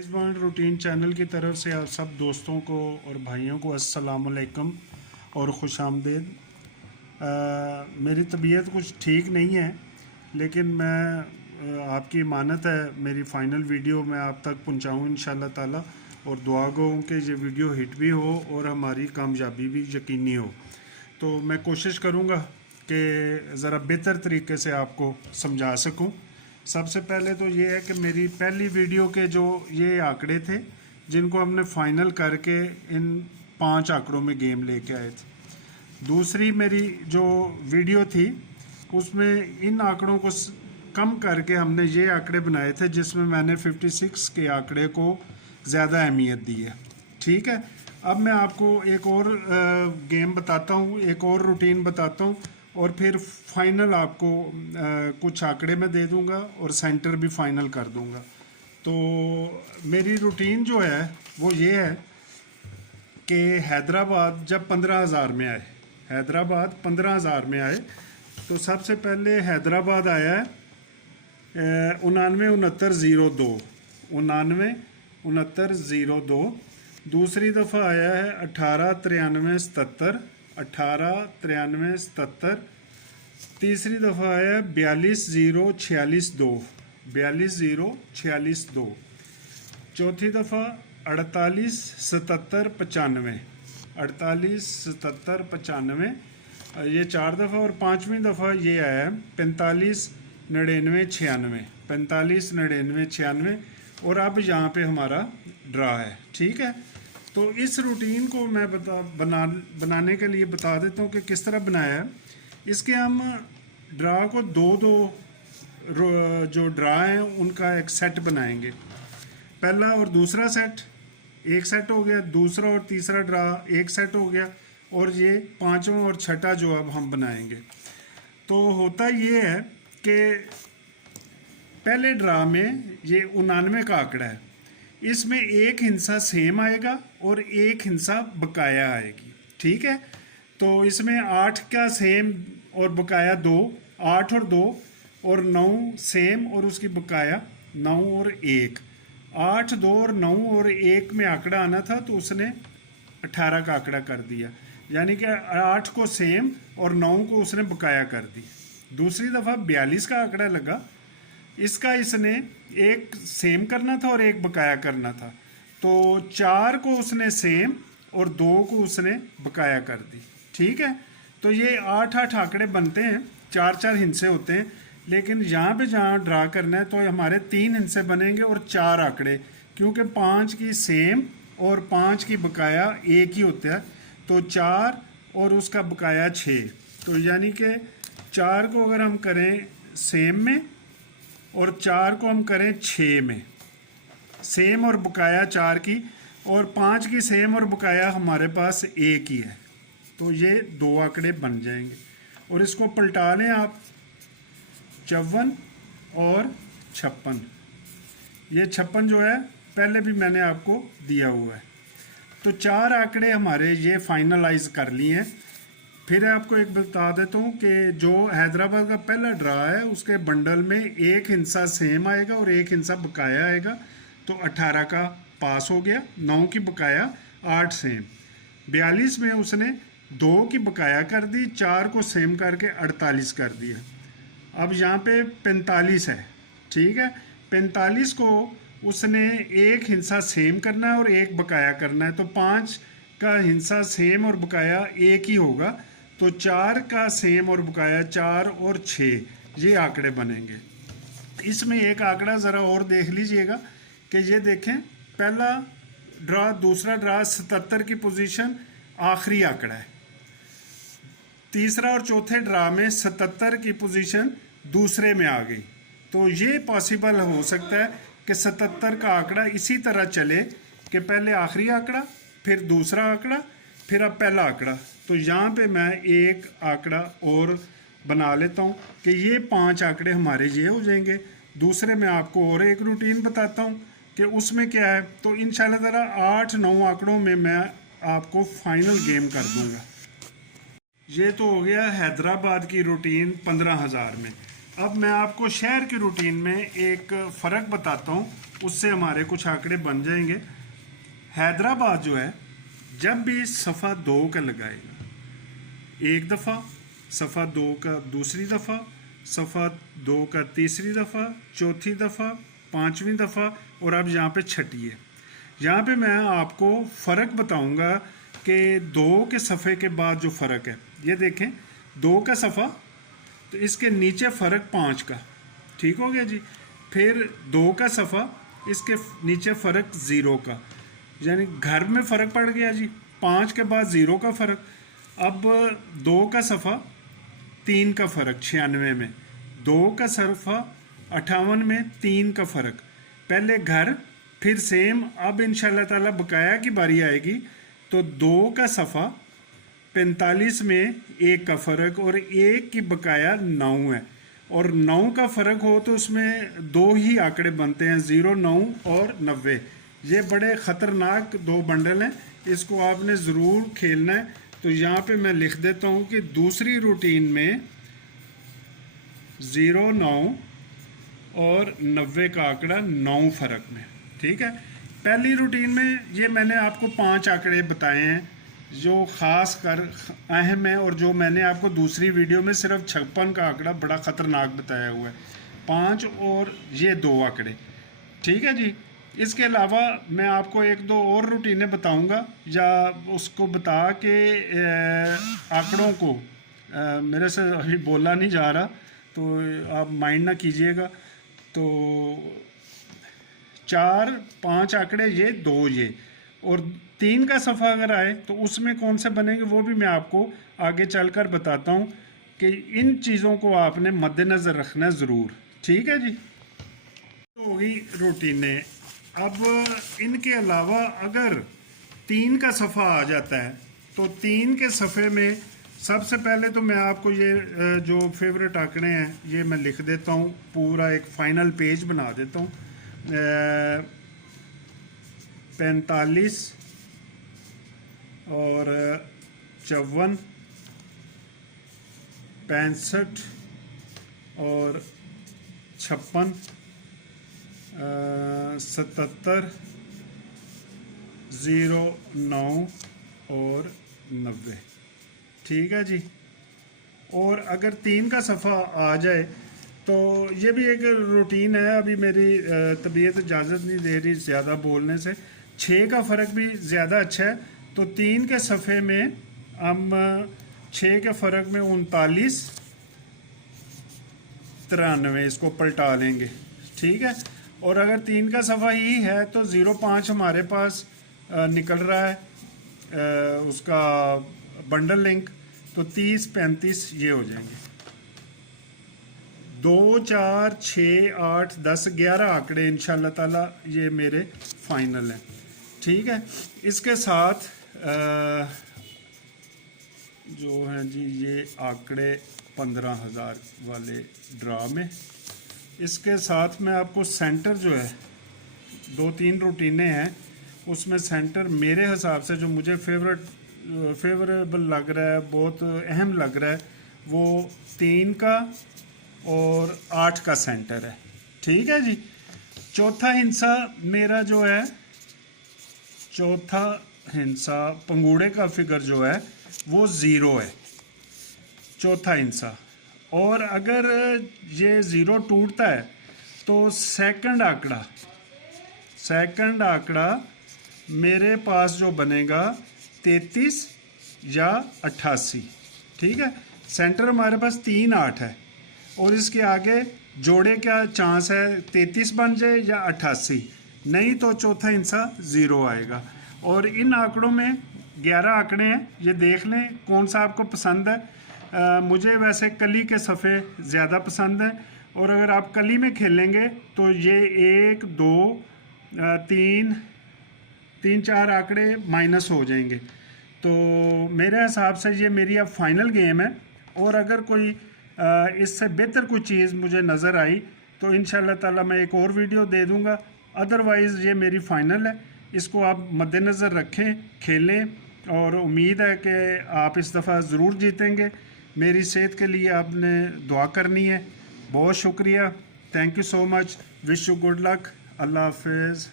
मेज़बान routine channel की तरफ से आप सब दोस्तों को और भाइयों को अस्सलाम वालेकुम और खुश आमदीद। मेरी तबीयत कुछ ठीक नहीं है, लेकिन मैं आपकी इमानत है मेरी फ़ाइनल वीडियो मैं आप तक पहुंचाऊं इंशाल्लाह ताला, और दुआ गो कि ये वीडियो हिट भी हो और हमारी कामयाबी भी यकीनी हो। तो मैं कोशिश करूँगा कि ज़रा बेहतर तरीके से आपको समझा सकूँ। सबसे पहले तो ये है कि मेरी पहली वीडियो के जो ये आंकड़े थे जिनको हमने फाइनल करके इन 5 आंकड़ों में गेम लेके आए थे। दूसरी मेरी जो वीडियो थी उसमें इन आंकड़ों को कम करके हमने ये आंकड़े बनाए थे जिसमें मैंने 56 के आंकड़े को ज़्यादा अहमियत दी है। ठीक है, अब मैं आपको एक और गेम बताता हूँ, एक और रूटीन बताता हूँ, और फिर फाइनल आपको कुछ आंकड़े में दे दूंगा और सेंटर भी फाइनल कर दूंगा। तो मेरी रूटीन जो है वो ये है कि हैदराबाद जब 15,000 में आए, हैदराबाद 15,000 में आए तो सबसे पहले हैदराबाद आया है 99-69-02, 99-69-02। दूसरी दफ़ा आया है 18-93-77, 18-93-77। तीसरी दफ़ा आया है 42-0-46-2, 42-0-46-2। चौथी दफ़ा 48-77-95, 48-77-95। ये 4 दफ़ा। और 5वीं दफ़ा ये आया है 45-99-96, 45-99-96। और अब यहाँ पे हमारा ड्रा है। ठीक है, तो इस रूटीन को मैं बनाने के लिए बता देता हूँ कि किस तरह बनाया है। इसके हम ड्रा को दो जो ड्रा हैं उनका एक सेट बनाएंगे। पहला और दूसरा सेट एक सेट हो गया, दूसरा और तीसरा ड्रा एक सेट हो गया, और ये पांचवा और छठा जो अब हम बनाएंगे। तो होता ये है कि पहले ड्रा में ये 99 का आंकड़ा है, इसमें एक हिस्सा सेम आएगा और एक हिस्सा बकाया आएगी। ठीक है, तो इसमें 8 का सेम और बकाया 2, 8 और 2, और 9 सेम और उसकी बकाया 9 और 1। 8, 2 और 9 और 1 में आंकड़ा आना था तो उसने 18 का आंकड़ा कर दिया, यानी कि 8 को सेम और 9 को उसने बकाया कर दी। दूसरी दफ़ा 42 का आंकड़ा लगा, इसका इसने एक सेम करना था और एक बकाया करना था, तो 4 को उसने सेम और 2 को उसने बकाया कर दी। ठीक है, तो ये 8-8 आंकड़े बनते हैं, 4-4 हिस्से होते हैं, लेकिन यहाँ पे जहाँ ड्रा करना है तो हमारे 3 हिस्से बनेंगे और 4 आंकड़े, क्योंकि 5 की सेम और 5 की बकाया एक ही होता है, तो 4 और उसका बकाया 6। तो यानी कि 4 को अगर हम करें सेम में और 4 को हम करें 6 में, सेम और बकाया 4 की, और 5 की सेम और बकाया हमारे पास एक ही है, तो ये 2 आंकड़े बन जाएंगे। और इसको पलटा लें आप, 54 और 56। ये 56 जो है पहले भी मैंने आपको दिया हुआ है। तो 4 आंकड़े हमारे ये फाइनलाइज कर लिए हैं। फिर आपको एक बता देता हूँ कि जो हैदराबाद का पहला ड्रा है उसके बंडल में एक हिस्सा सेम आएगा और एक हिस्सा बकाया आएगा, तो 18 का पास हो गया, 9 की बकाया, 8 सेम। 42 में उसने 2 की बकाया कर दी, 4 को सेम करके 48 कर दिया। अब यहाँ पे 45 है। ठीक है, 45 को उसने एक हिस्सा सेम करना है और एक बकाया करना है, तो 5 का हिस्सा सेम और बकाया एक ही होगा, तो 4 का सेम और बकाया 4 और 6, ये आंकड़े बनेंगे। इसमें एक आंकड़ा ज़रा और देख लीजिएगा कि ये देखें, पहला ड्रा दूसरा ड्रा 77 की पोजीशन आखिरी आंकड़ा है, तीसरा और चौथे ड्रा में 77 की पोजीशन दूसरे में आ गई। तो ये पॉसिबल हो सकता है कि 77 का आंकड़ा इसी तरह चले कि पहले आखिरी आंकड़ा, फिर दूसरा आंकड़ा, फिर अब पहला आंकड़ा। तो यहाँ पे मैं एक आंकड़ा और बना लेता हूँ कि ये 5 आंकड़े हमारे ये हो जाएंगे। दूसरे में आपको और एक रूटीन बताता हूँ कि उसमें क्या है, तो इंशाल्लाह ताला 8-9 आंकड़ों में मैं आपको फाइनल गेम कर दूँगा। ये तो हो गया हैदराबाद की रूटीन 15,000 में। अब मैं आपको शहर की रूटीन में एक फ़र्क बताता हूँ उससे हमारे कुछ आंकड़े बन जाएंगे। हैदराबाद जो है जब भी सफ़ा 2 का लगाएगा, एक दफ़ा, सफ़ा 2 का दूसरी दफ़ा, सफ़ा 2 का तीसरी दफ़ा, चौथी दफ़ा, पांचवीं दफ़ा, और अब यहाँ पे छठी है। यहाँ पे मैं आपको फ़र्क बताऊंगा कि 2 के सफ़े के बाद जो फ़र्क है, ये देखें 2 का सफ़ा, तो इसके नीचे फ़र्क 5 का, ठीक हो गया जी। फिर 2 का सफ़ा, इसके नीचे फ़र्क 0 का, यानी घर में फ़र्क पड़ गया जी। 5 के बाद 0 का फ़र्क। अब 2 का सफ़ा, 3 का फ़र्क 96 में, 2 का सफ़ा 58 में, 3 का फ़र्क। पहले घर, फिर सेम। अब इंशाल्लाह ताला बकाया की बारी आएगी, तो 2 का सफ़ा 45 में, 1 का फ़र्क, और 1 की बकाया 9 है। और 9 का फ़र्क हो तो उसमें 2 ही आंकड़े बनते हैं, 0, 9 और 90। ये बड़े ख़तरनाक 2 बंडल हैं, इसको आपने ज़रूर खेलना है। तो यहाँ पे मैं लिख देता हूँ कि दूसरी रूटीन में 0, 9 और 90 का आंकड़ा 9 फ़र्क में, ठीक है। पहली रूटीन में ये मैंने आपको 5 आंकड़े बताए हैं जो ख़ास कर अहम है, और जो मैंने आपको दूसरी वीडियो में सिर्फ 56 का आंकड़ा बड़ा ख़तरनाक बताया हुआ है। 5 और ये 2 आंकड़े, ठीक है जी। इसके अलावा मैं आपको 1-2 और रूटीनें बताऊंगा, या उसको बता के आंकड़ों को मेरे से अभी बोला नहीं जा रहा, तो आप माइंड ना कीजिएगा। तो 4-5 आंकड़े ये, 2 ये, और 3 का सफ़ा अगर आए तो उसमें कौन से बनेंगे वो भी मैं आपको आगे चलकर बताता हूँ कि इन चीज़ों को आपने मद्देनज़र रखना ज़रूर, ठीक है जी। तो होगी रूटीनें। अब इनके अलावा अगर 3 का सफ़ा आ जाता है, तो 3 के सफ़े में सबसे पहले तो मैं आपको ये जो फेवरेट आंकड़े हैं ये मैं लिख देता हूँ, पूरा एक फ़ाइनल पेज बना देता हूँ। 45 और 54, 65 और 56, 77, 0, 9 और 90, ठीक है जी। और अगर 3 का सफ़ा आ जाए तो ये भी एक रूटीन है, अभी मेरी तबीयत इजाज़त नहीं दे रही ज़्यादा बोलने से। 6 का फ़र्क भी ज़्यादा अच्छा है, तो 3 के सफ़े में हम 6 के फ़र्क में 39, 93 इसको पलटा लेंगे, ठीक है। और अगर 3 का सफ़ा ही है तो 0.5 हमारे पास निकल रहा है उसका बंडल लिंक, तो 30, 35 ये हो जाएंगे। 2, 4, 6, 8, 10, 11 आंकड़े इंशाल्लाह ताला ये मेरे फाइनल हैं, ठीक है। इसके साथ जो हैं जी ये आंकड़े 15,000 वाले ड्रा में, इसके साथ मैं आपको सेंटर जो है 2-3 रूटीनें हैं, उसमें सेंटर मेरे हिसाब से जो मुझे फेवरेबल लग रहा है, बहुत अहम लग रहा है, वो 3 का और 8 का सेंटर है, ठीक है जी। चौथा हिस्सा मेरा जो है, चौथा हिस्सा पंगूड़े का फिगर जो है वो 0 है, चौथा हिस्सा। और अगर ये 0 टूटता है तो सेकंड आंकड़ा मेरे पास जो बनेगा 33 या 88, ठीक है। सेंटर हमारे पास 3, 8 है, और इसके आगे जोड़े क्या चांस है, 33 बन जाए या 88, नहीं तो चौथा हिस्सा 0 आएगा। और इन आंकड़ों में 11 आंकड़े हैं, ये देख लें कौन सा आपको पसंद है। मुझे वैसे कली के सफ़े ज़्यादा पसंद हैं, और अगर आप कली में खेलेंगे तो ये 1, 2, 3, 4 आंकड़े माइनस हो जाएंगे। तो मेरे हिसाब से ये मेरी अब फाइनल गेम है, और अगर कोई इससे बेहतर कोई चीज़ मुझे नज़र आई तो इंशाल्लाह ताला मैं एक और वीडियो दे दूँगा। अदरवाइज़ ये मेरी फ़ाइनल है, इसको आप मद्देनज़र रखें, खेलें, और उम्मीद है कि आप इस दफ़ा ज़रूर जीतेंगे। मेरी सेहत के लिए आपने दुआ करनी है। बहुत शुक्रिया, thank you so much, wish you good luck. अल्लाह हाफिज़।